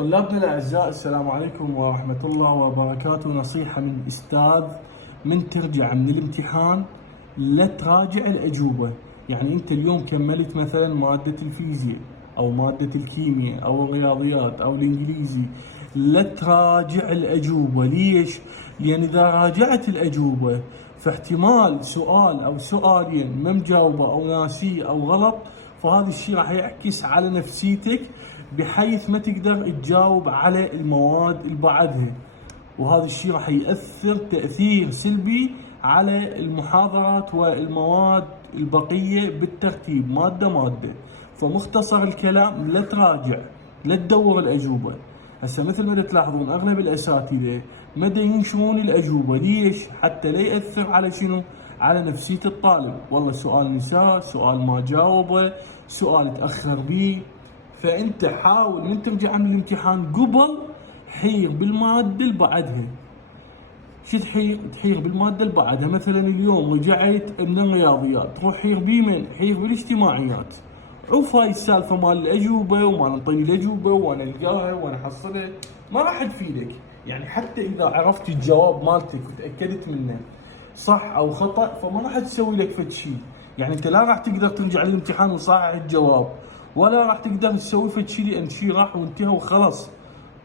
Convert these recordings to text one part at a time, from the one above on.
طلابنا الأعزاء، السلام عليكم ورحمة الله وبركاته. نصيحة من أستاذ: من ترجع من الامتحان لا تراجع الأجوبة. يعني أنت اليوم كملت مثلا مادة الفيزياء أو مادة الكيمياء أو الرياضيات أو الإنجليزي، لا تراجع الأجوبة. ليش؟ لأن إذا راجعت الأجوبة فاحتمال سؤال أو سؤالين ما مجاوبة أو ناسيه أو غلط، فهذا الشيء راح يعكس على نفسيتك بحيث ما تقدر تجاوب على المواد اللي بعدها، وهذا الشيء راح يأثر تأثير سلبي على المحاضرات والمواد البقية بالترتيب مادة مادة. فمختصر الكلام، لا تراجع، لا تدور الأجوبة. هسه مثل ما تلاحظون أغلب الأساتذة مدى ينشرون الأجوبة. ليش؟ حتى لا يأثر على شنو؟ على نفسية الطالب. والله سؤال نساه، سؤال ما جاوبه، سؤال تأخر بيه. فأنت حاول من ترجع من الامتحان قبل حير بالمادة اللي بعدها. شو تحير؟ تحير بالمادة اللي بعدها. مثلا اليوم رجعت من الرياضيات، تروح حير بمن؟ حير بالاجتماعيات. عوف هاي السالفة مال الأجوبة وما نعطيني الأجوبة وأنا ألقاها وأنا أحصلها، ما راح تفيدك. يعني حتى إذا عرفت الجواب مالتك وتأكدت منه صح أو خطأ، فما راح تسوي لك فد شيء. يعني أنت لا راح تقدر ترجع للامتحان وصحح الجواب، ولا راح تقدر تسوي فد شيء، لأن شيء راح وانتهى وخلص.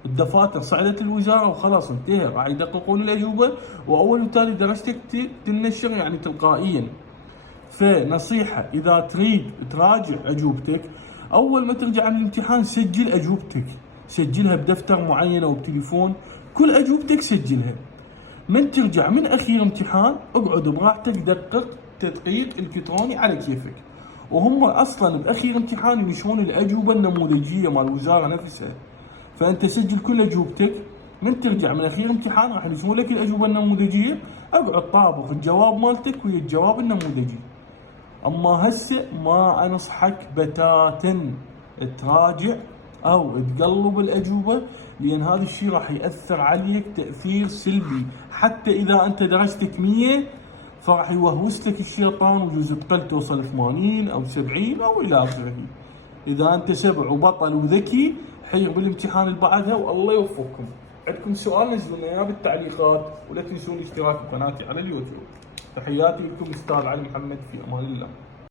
الدفاتر صعدت الوزارة وخلاص انتهى، راح يدققون الأجوبة وأول وتالي درجتك تنشر يعني تلقائيا. فنصيحة: إذا تريد تراجع أجوبتك أول ما ترجع من الامتحان سجل أجوبتك، سجلها بدفتر معين أو بتليفون، كل أجوبتك سجلها. من ترجع من أخير امتحان اقعد براحتك دقق تدقيق الكتروني على كيفك. وهم أصلا بأخير امتحان ينشرون الأجوبة النموذجية مال الوزارة نفسها، فأنت سجل كل أجوبتك. من ترجع من أخير امتحان راح يرسمون لك الأجوبة النموذجية، اقعد طابق الجواب مالتك ويا الجواب النموذجي. اما هسه ما انصحك بتاتا تراجع او تقلب الاجوبه، لان هذا الشيء راح ياثر عليك تاثير سلبي. حتى اذا انت درجتك 100 فراح يوهوس لك الشيطان وجوز تقل توصل 80 او 70 او الى اخره. اذا انت سبع وبطل وذكي حير بالامتحان اللي بعدها والله يوفقكم. عندكم سؤال نزلوا لنا اياه بالتعليقات، ولا تنسون الاشتراك بقناتي على اليوتيوب. تحياتي لكم استاذ علي محمد، في امان الله.